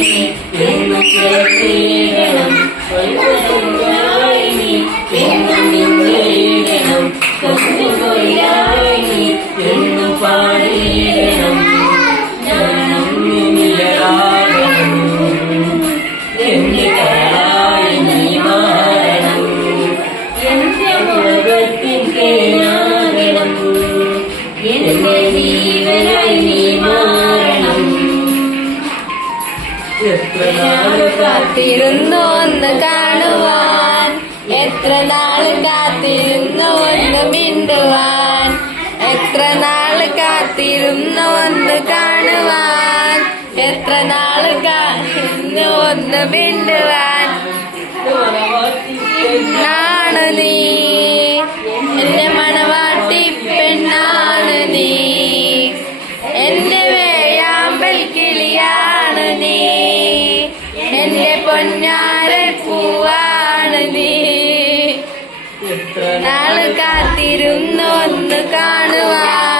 നീ എന്നും ചേർത്തിടണം കൊല്ലകൊല്ലായി നീ എന്നും കാത്തിരുന്നു ഒന്ന് കാണുവാൻ. എത്ര നാൾ കാത്തിരുന്നു ഒന്ന് മിണ്ടുവാൻ. എത്ര നാൾ കാത്തിരുന്നു ഒന്ന് കാണുവാൻ. എത്ര നാൾ കാത്തിരുന്നു ഒന്ന് മിണ്ടുവാൻ. എന്റെ പൂവാണ് നീ. എത്ര നാൾ കാത്തിരുന്നു ഒന്ന് കാണുവാൻ